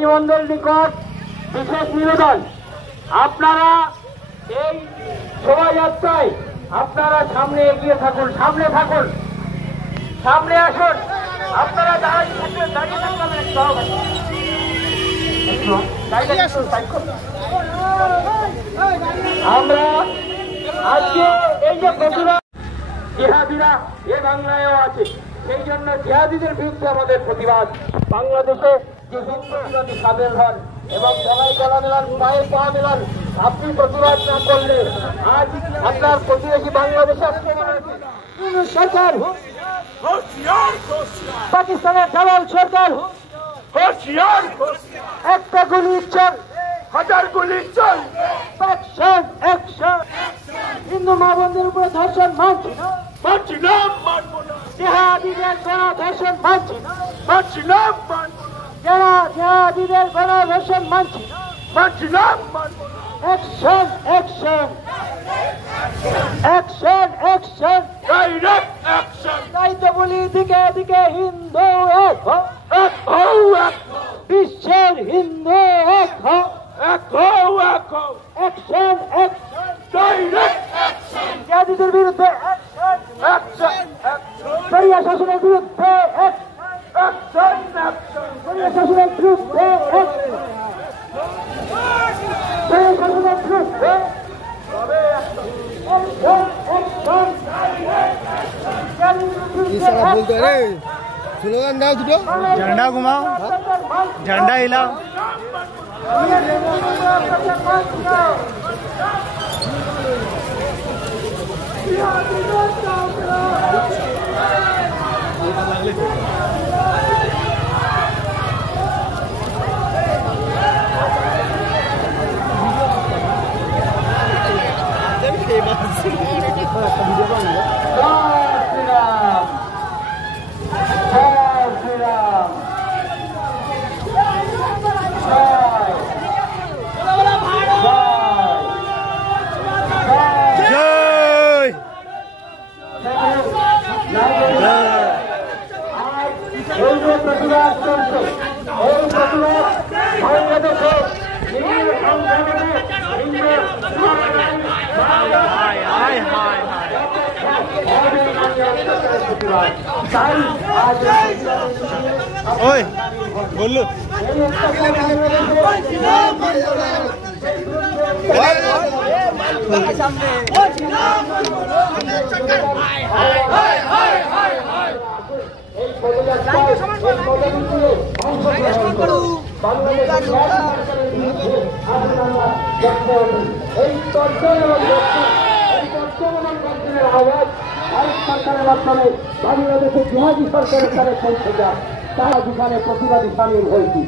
মন্ডল নিকট বিশেষ নিবেদন, আপনারা এই শোভাযাত্রায় আপনারা সামনে এগিয়ে থাকুন, সামনে থাকুন, সামনে আসুন। আপনারা দাঁড়িয়ে থাকবেন, দাঁড়িয়ে থাকবেন। আমরা আজকে এই যে প্রতিবাদ জিহাদিরা এ বাংলায়ও আছে, সেই জন্য জিহাদিদের বিরুদ্ধে আমাদের প্রতিবাদ। বাংলাদেশে যে হিন্দু সাবেল হন এবং গলায় গলা মেলান, পায়ে পা মেলান, আপনি প্রতিবাদ না করলে আজ আপনার প্রতিবেশী বাংলাদেশে সরকার, পাকিস্তানের দালাল সরকার, একটা গুলি চল, হাজার গুলি চল, অ্যাকশন অ্যাকশন। হিন্দু মা বোনদের উপরে ধর্ষণ মানছি না, মানছি না, মানবো না। জিহাদিদের গণধর্ষণ মানছি না, মানছি না, মানবো না। যারা জিহাদিদের গণধর্ষণ মানছি না, মানছি না, মানবো না। Action action action action, direct action. তাই তো বলি দিকে দিকে হিন্দু এক হো, এক হো, এক হো। বিশ্বের হিন্দু এক হো, এক হো, এক হো। Action action, direct action. জিহাদিদের বিরুদ্ধে অ্যাকশন অ্যাকশন অ্যাকশন। শরিয়া শাসনের বিরুদ্ধে অ্যাকশন অ্যাকশন অ্যাকশন। শরিয়া শাসনের বিরুদ্ধে অ্যাকশন, শরিয়া শাসনের বিরুদ্ধে স্লোগান দাও দুটো, ঝান্ডা ঘুমাও, ঝান্ডা হিলাও। ওই বললো আওয়াজ ভারত সরকারের মাধ্যমে বাংলাদেশের জিহাদি সরকারের দ্বারা পৌঁছে যায়, তারা যেখানে প্রতিবাদী সামিল হয়েছি।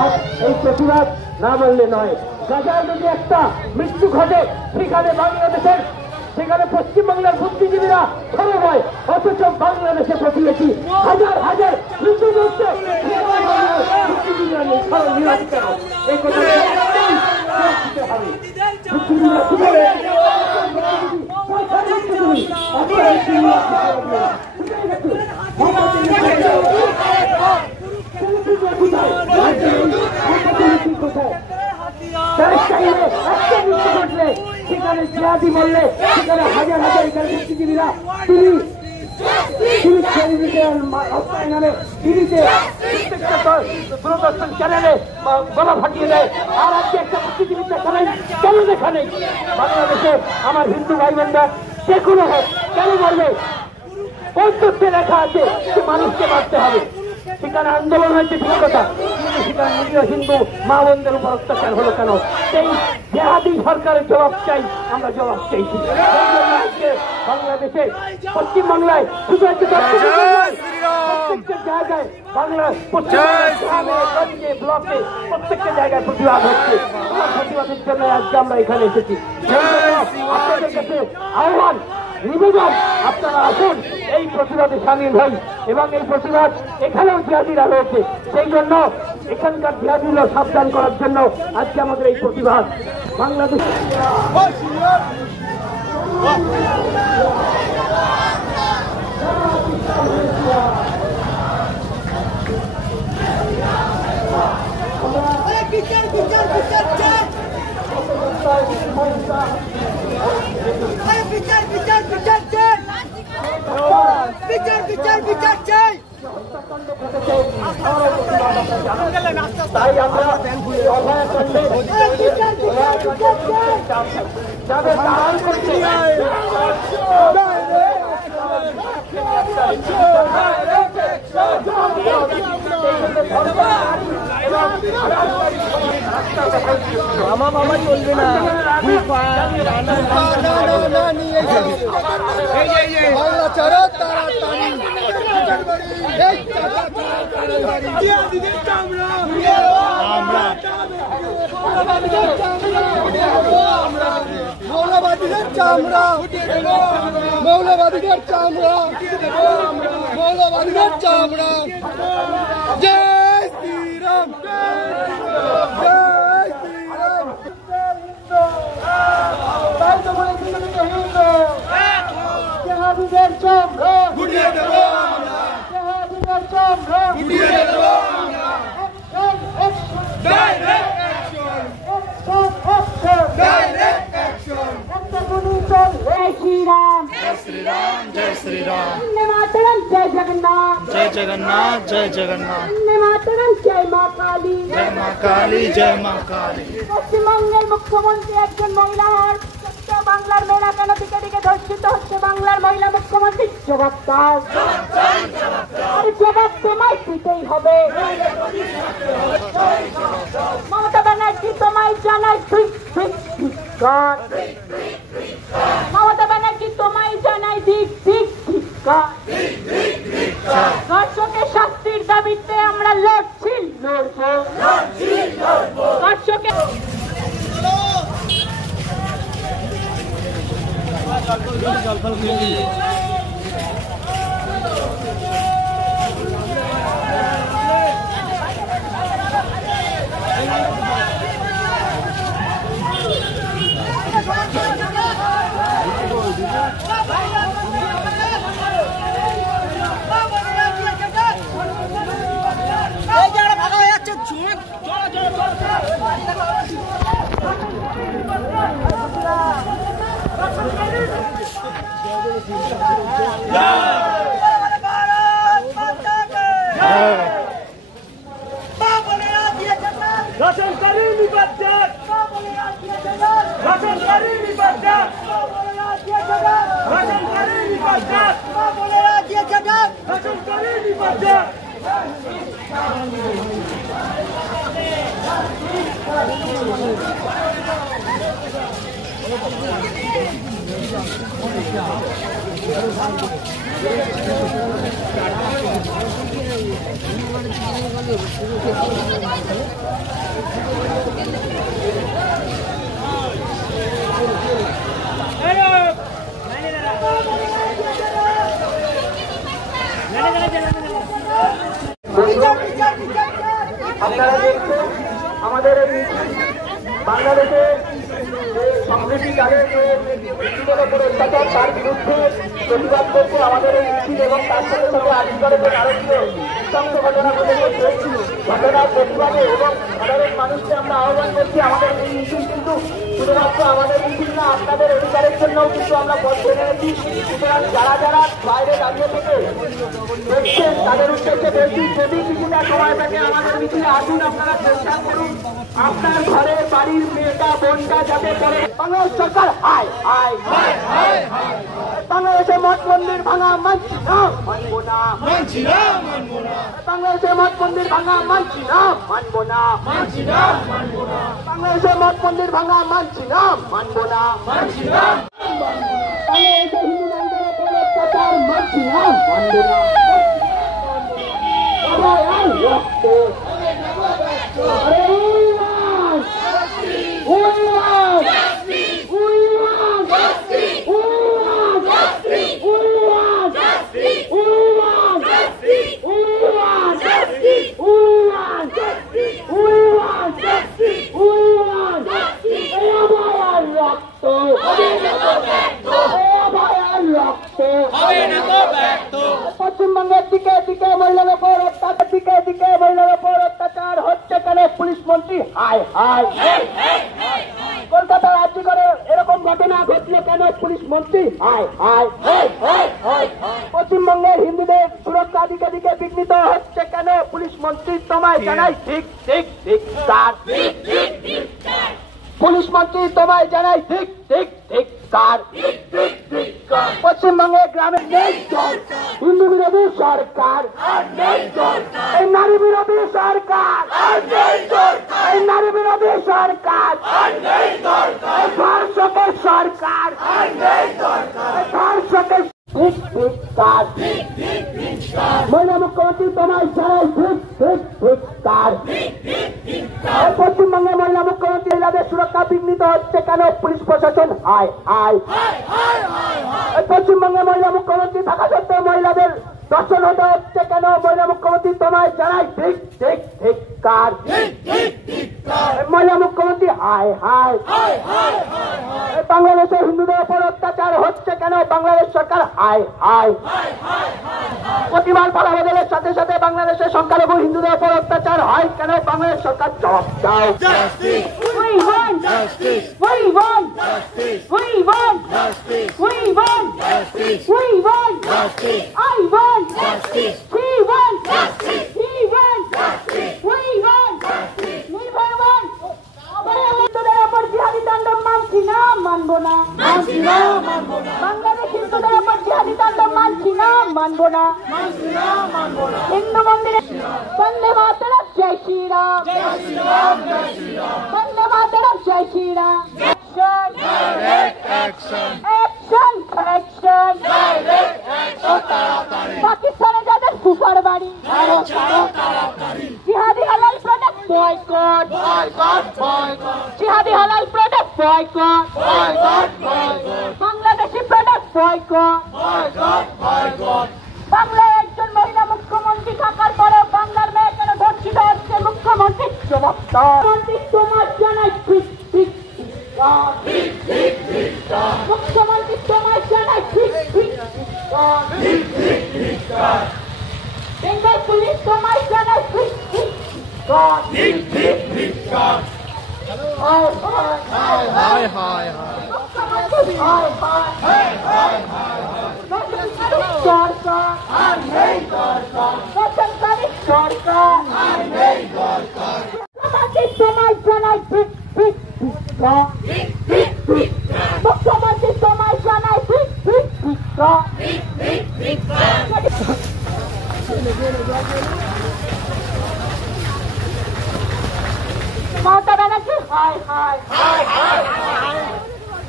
আর এই প্রতিবাদ না বললে নয়। গাজায় যদি একটা মৃত্যু ঘটে, সেখানে বাংলাদেশের, সেখানে পশ্চিমবাংলার বুদ্ধিজীবীরা সরব হয়, অথচ বাংলাদেশে প্রতিবেশী হাজার হাজার মৃত্যু ঘটছে, বুদ্ধিজীবীরা নেই, সরব নিরাপত্তা। এই কথা হবে। সেখানে জিহাদি বললে, সেখানে হাজার হাজার এখানে বুদ্ধিজীবীরা দূরদর্শন চ্যানেলে গলা ফাটিয়ে দেয়। আর আজকে একটা বুদ্ধিজীবীদের কেন দেখা নেই বাংলাদেশে? আমার হিন্দু ভাই বোনরা যে কোনো হোক, কেন বলবে? কোন তথ্যে লেখা আছে যে মানুষকে মারতে হবে? সেখানে আন্দোলন হয়েছে ঠিক কথা, কিন্তু সেখানে নিরীহ হিন্দু মা বোনদের উপর অত্যাচার হলো কেন? সেই জিহাদি সরকারের জবাব চাই, আমরা জবাব চাইছি। বাংলাদেশে পশ্চিমবাংলায় শুধু একটা প্রত্যেকটা জায়গায় বাংলা পশ্চিমবঙ্গে ব্লকে প্রত্যেকটা জায়গায় প্রতিবাদ হচ্ছে। আমার প্রতিবাদের জন্য আজকে আমরা এখানে এসেছি। আপনাদের কাছে আহ্বান, নিবেদন, আপনারা আসুন, এই প্রতিবাদে সামিল হই। এবং এই প্রতিবাদ এখানেও জিহাদিরা রয়েছে, সেই জন্য এখানকার জিহাদিরা সাবধান করার জন্য আজকে আমাদের এই প্রতিবাদ। বাংলাদেশ আমরা বিচার বিচার বিচার চাই বিচার বিচার বিচার চাই বিচার বিচার বিচার চাই তাই আমরা যাদের দালাল করছে মামা মামা চলবে না বাংলা ছাড়ো তাড়াতাড়ি মৌলবাদীদের চামড়া মৌলবাদীদের চামড়া মৌলবাদীদের চামড়া জয় শ্রীরাম জয় শ্রীরাম তাই তো বলেছি জেহাদিদের চামড়া গুড়িয়ে দেব জেহাদিদের চামড়া গুড়িয়ে দেব ডাইরেক্ট जय श्री राम वंदे मातरम जय जगन्नाथ जय जगन्नाथ जय जगन्नाथ वंदे मातरम जय मां काली जय माँ काली जय माँ काली পশ্চিমবঙ্গের মুখ্যমন্ত্রী একজন মহিলা হওয়ার সত্ত্বেও বাংলার মেয়েরা কেন দিকে দিকে ধর্ষিত হচ্ছে বাংলার মহিলা মুখ্যমন্ত্রী জবাব দাও আর জবাব তোমায় দিতেই হবে মমতা ব্যানার্জি তোমায় জানাই ধিক্কার মমতা ব্যানার্জি তোমায় জানাই ধিক্কার ধর্ষকের শাস্তির দাবিতে আমরা লড়ছি লড়বো ধর্ষকের আপনারা দেখছেন আমাদের বাংলাদেশে সংস্কৃতি তাদের ব্যক্তিদের উপর অত্যাচার তার বিরুদ্ধে প্রতিবাদ করতে আমাদের এই মিছিল এবং তার সাথে সাথে আবিষ্কারের নারকীয় নৃশংস ঘটনা ঘটেছে ঘটনার প্রতিবাদে এবং সাধারণ মানুষকে আমরা আহ্বান করছি আমাদের এই মিছিল কিন্তু শুধুমাত্র আমাদের মিছিল না আপনাদের অধিকারের জন্যও কিন্তু আমরা পথ বেঁধে রেখেছি সুতরাং যারা যারা বাইরে দাঁড়িয়ে থেকে দেখছেন তাদের উদ্দেশ্যে বলছি যদি কিছুটা সময় থাকে আমাদের মিছিলে আসুন আপনারা চেষ্টা করুন আপনার ঘরে বাড়ির মেয়েটা বোনটা যাতে করে বাংলাদেশ সরকার হায় হায় বাংলাদেশে মঠ মন্দির ভাঙা মানছি না মানবো না বাংলাদেশে মঠ মন্দির ভাঙা মানছি না মানবো না বাংলাদেশে মঠ মন্দির ভাঙা মানছি না মানবো না বাংলাদেশে হিন্দু নারীদের উপর অত্যাচার মানছি না মানবো না পশ্চিমবঙ্গের দিকে দিকে মহিলার উপর অত্যাচার দিকে দিকে মহিলার উপর অত্যাচার হচ্ছে কেন পুলিশ মন্ত্রী হায় হায়। কলকাতা রাজ্য করে এরকম ঘটনা ঘটলে কেন পুলিশ মন্ত্রী হায় হায়। পশ্চিমবঙ্গের হিন্দুদের সুরক্ষা দিকে দিকে বিঘ্নিত হচ্ছে কেন পুলিশ মন্ত্রী তোমায় জানাই ঠিক ঠিক ঠিক কার। পুলিশ মন্ত্রী তোমায় জানাই ঠিক ঠিক ঠিক কার। পশ্চিমবঙ্গে গ্রামে নেই হিন্দু বিরোধী সরকার, এই নারী বিরোধী সরকার, এই নারী বিরোধী সরকার, ধর্ষকের সরকার, ধর্ষকের ঠিক ঠিক কার। মহিলা মুখ্যমন্ত্রী তোমায় জানাই ঠিক ঠিক ঠিক কার। পশ্চিমবঙ্গে মহিলা মুখ্যমন্ত্রী মহিলাদের সুরক্ষা বিঘ্নিত হচ্ছে কেন পুলিশ প্রশাসন হায় হায়। পশ্চিমবঙ্গে মহিলা মুখ্যমন্ত্রী থাকা সত্ত্বেও মহিলাদের দর্শন হতে হচ্ছে কেন মহিলা মুখ্যমন্ত্রী তোমায় জানাই ঠিক ঠিক ঠিক কার। মহিলা মুখ্যমন্ত্রী হায় হায়। বাংলাদেশে হিন্দুদের উপর অত্যাচার হচ্ছে কেন বাংলাদেশ সরকার হায় হায়। প্রতিবার পালাবদলের সাথে সাথে বাংলাদেশের সংখ্যালঘু হিন্দুদের উপর অত্যাচার হয় কেন বাংলাদেশ সরকার জবাব দাও। We want justice. We want justice. We want justice. We want justice. We want justice. I want justice. We want justice. We want justice. We want justice. নির্ভয় want. হিন্দুদের উপর জিহাদি তাণ্ডব মানছি না, মানবো না, মানছি না, মানবো না। বাংলাদেশ হিন্দুদের উপর জিহাদি তাণ্ডব মানছি না, মানবো না, মানছি না, মানবো না। হিন্দু মন্দিরে বন্দে মাতরম জয় শ্রীরাম, জয় শ্রীরাম, জয় শ্রীরাম। বন্দে মাতরম জয় শ্রীরাম। পাকিস্তানে যাদের ফুফার বাড়ি জিহাদি হালাল প্রোডাক্ট বয়কট, জিহাদি হালাল product boycott, Bangladeshi product boycott. বাংলায় একজন মহিলা মুখ্যমন্ত্রী থাকার পরে বাংলার মেয়ে কেন ধর্ষিত হচ্ছে মুখ্যমন্ত্রী জবাব দাও। মন্ত্রী তোমার জানাই ঠিক ঠিক মুখ্যমন্ত্রী তোমার জানাই ঠিক ঠিক বেঙ্গল পুলিশ তোমার জানাই ঠিক ঠিক মুখ্যমন্ত্রী হায় সরকার বেসরকারি সরকার মুখ্যমন্ত্রী তোমার জানাই ঠিক ঠিক মুখ্যমন্ত্রী তোমার জানাই ঠিক ঠিক ঠিক। মমতা ব্যানার্জি হায় হায়,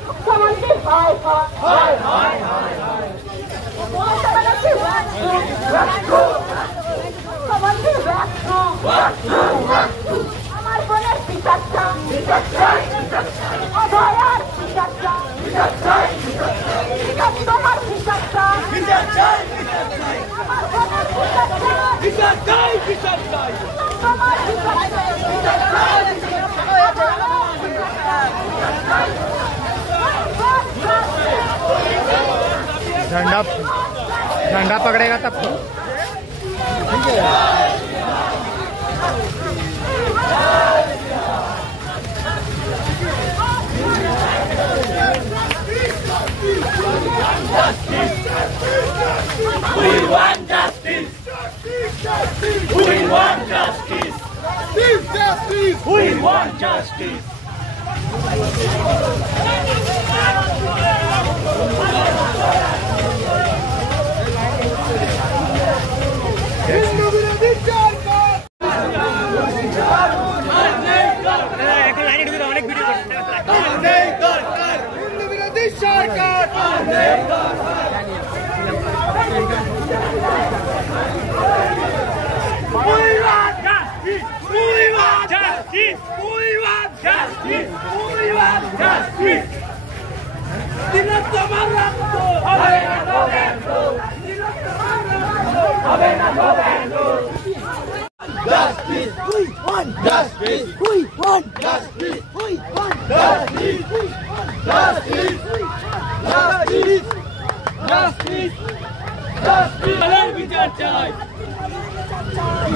মুখ্যমন্ত্রী হায় হায়, মমতা ব্যানার্জি মুখ্যমন্ত্রী আমার বোনের বিচার চাই, অভয়ার বিচার চাই, তোমার বিচার চাই, আমার বোনের বিচার চাই, তোমার বিচার झंडा झंडा पकड़ेगा तब तो ठीक है। We want justice. We want justice. We want justice.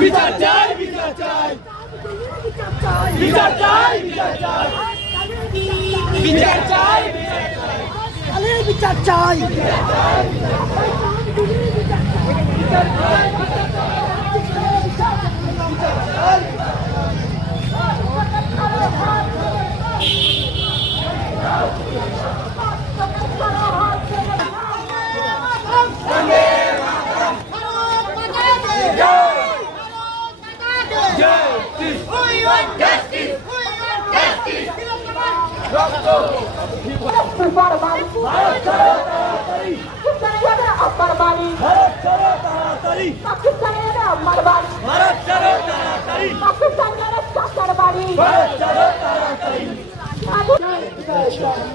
বিচার চাই, বিচার চাই। বিচার চাই বিচার চাই বিচার চাই আলের বিচার চাই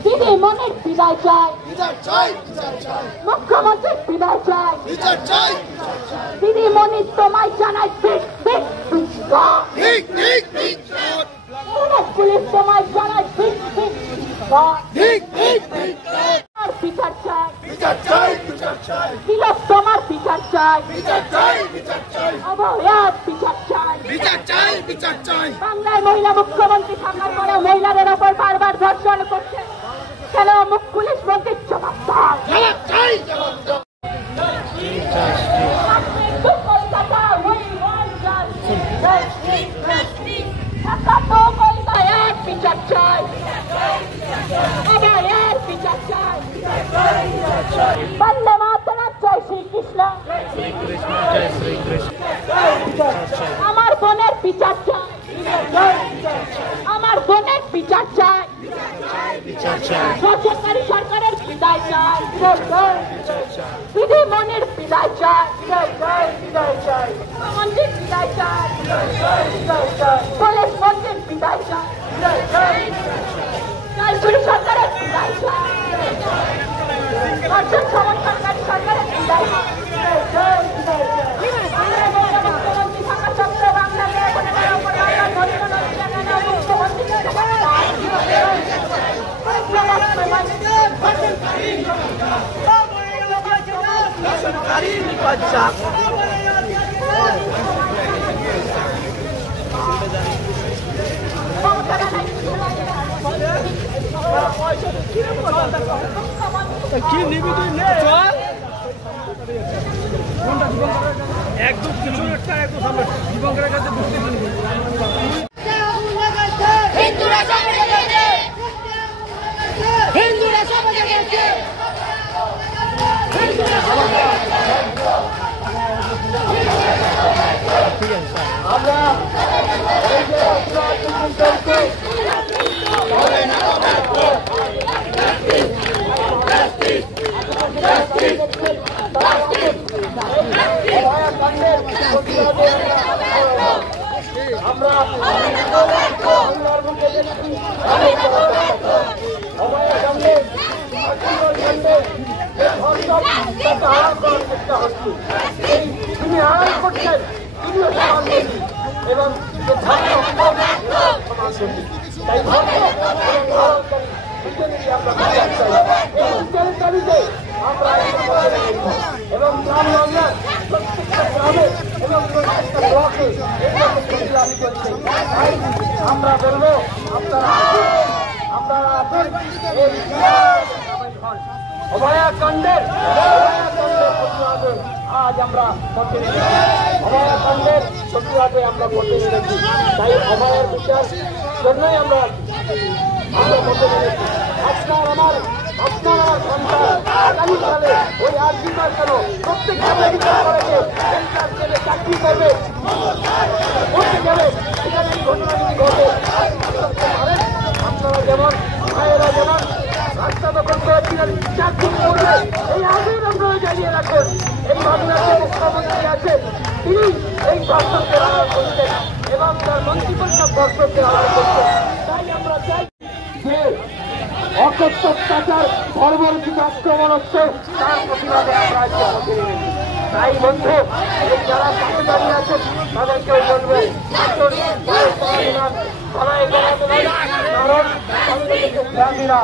দিদি মনের বিদায় চাই মুখ্যমন্ত্রীর বিদায় চাই দিদি মনি তোমায় জানাই পুলিশ তোমায় জানাই বিচার চাই তিলক তোমার বিচার চাই অবহেলার বিচার চাই বাংলায় মহিলা মুখ্যমন্ত্রী থাকার পরেও মহিলাদের ওপর বারবার ধর্ষণ করছে কেন পুলিশ মন্ত্রীর জবাব চাই বিচার চাই বিচার চাই বন্দে মাতরম জয় শ্রীকৃষ্ণ আমার বোনের বিচার চাই আমার বোনের বিচার চাই সরকারি সরকারের বিদায় চাই দিদি মনের বিদায় চাই মন্দির বিদায় চাই পুলিশ মন্দির বিদায় চাই জয়পুরি সরকারের বিদায় চাই সরকারি সরকারের বিদায় মুখ্যমন্ত্রী থাকা সত্ত্বেও বাংলা কি নিবি তুই নে চল একদম কিছু একটা একদম সামনে দীপঙ্করের কাছে বুঝতে পারবি হিন্দুরা সমাজে গেছে আমরা তিনি আড়াই করছেন তিনিও সমাজবাদী এবং তাই এবং গ্রাম বাংলার প্রত্যেকটা গ্রামে এবং প্রত্যেকটা ব্লকে আমরা বলবো আপনারা অভয়াকাণ্ডের প্রতিবাদে আজ আমরা পথে নেমেছি অভয়াকাণ্ডের প্রতিবাদে আমরা পথে নেমেছি তাই অভয়ের বিচার জন্যই আমরা পথে নেমেছি আপনার আমার সন্তান আগামীকালে ওই আর্জিবার কেন প্রত্যেকটা মেডিকেল কলেজে চাকরি করবে করতে যাবে সেখানে এই ঘটনা যদি ঘটে আপনারা যেমন ভাইয়েরা যেমন রাস্তা দখল করেছিলেন চাকরি করবে এই আগেই আপনারা জানিয়ে রাখুন এই ভাবনার যে মুখ্যমন্ত্রী আছে তিনি এই দর্শককে আড়াল করছেন এবং তার মন্ত্রিপরিষদ দর্শককে আড়াল করছেন তাই আমরা চাই যে অকথ্যাচার বর্বরচিত আক্রমণ হচ্ছে তার প্রতিবাদে আমরা আজকে পথে নেমেছি তাই বন্ধু এই যারা পাশে দাঁড়িয়ে আছেন তাদেরকেও বলবে সবাই কারণ গ্রামীরা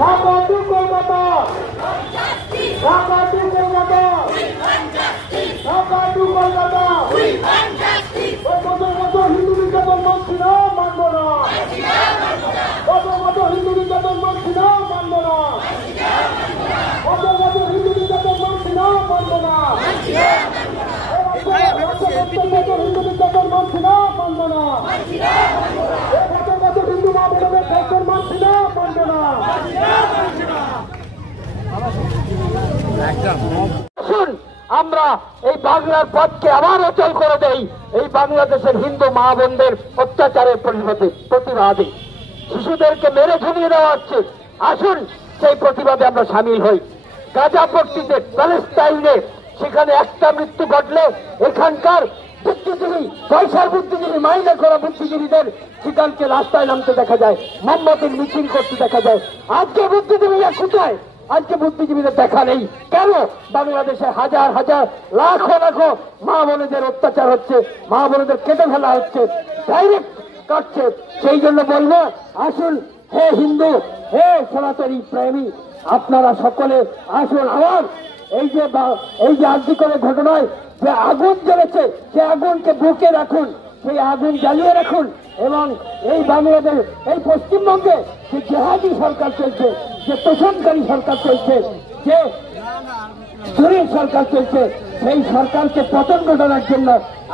Dhaka to Kolkata, Dhaka to Kolkata, Dhaka to Kolkata. কত হিন্দু নির্যাতন মানছি না, মানব না। কত হিন্দু নির্যাতন মানছি না, মানব না। কত হিন্দু নির্যাতন মানছি না, মানব না। হিন্দু নির্যাতন মানছি না, মানব না। কত হিন্দু মা বোনদের ধর্ষণ মানছি না, মানব না। আসুন আমরা এই বাংলার পথকে আবার অচল করে দেই, এই বাংলাদেশের হিন্দু মা বোনদের অত্যাচারের প্রতিবাদে। শিশুদেরকে মেরে ঝুলিয়ে দেওয়া হচ্ছে, আসুন সেই প্রতিবাদে আমরা সামিল হই। গাজাপট্টিতে প্যালেস্টাইনে সেখানে একটা মৃত্যু ঘটলে এখানকার বুদ্ধিজীবী, পয়সার বুদ্ধিজীবী, মাইনে করা বুদ্ধিজীবীদের সেখানকে রাস্তায় নামতে দেখা যায়, মোমবাতির মিছিল করতে দেখা যায়। আজকে বুদ্ধিজীবীরা কোথায়? আজকে বুদ্ধিজীবীদের দেখা নেই। কেন? বাংলাদেশে হাজার হাজার লাখো লাখো মা বোনেদের অত্যাচার হচ্ছে, মা বোনেদের কেটে ফেলা হচ্ছে, ডাইরেক্ট কাটছে। সেই জন্য বলবো, আসুন হে হিন্দু, হে সনাতনী প্রেমী, আপনারা সকলে আসুন। আবার এই যে আজকে করে ঘটনায় যে আগুন জ্বলেছে, সে আগুনকে বুকে রাখুন, সেই আগুন জ্বালিয়ে রাখুন। এবং এই বাংলাদেশ, এই পশ্চিমবঙ্গে যে জেহাদি সরকার চলছে, যে তোষণকারী সরকার চলছে, যে চুরির সরকার চলছে, সেই সরকারকে পতন ঘটানোর জন্য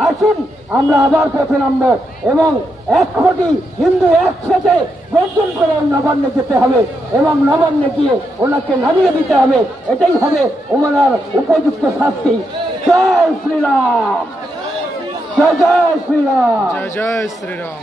আসুন আমরা আবার পথে নামবো এবং 1 কোটি হিন্দু একসাথে গর্জন করে নবান্নে যেতে হবে এবং নবান্নে গিয়ে ওনাকে নামিয়ে দিতে হবে। এটাই হবে ওনার উপযুক্ত শাস্তি। জয় শ্রীরাম, জয় জয় শ্রীরাম, জয় জয় শ্রীরাম।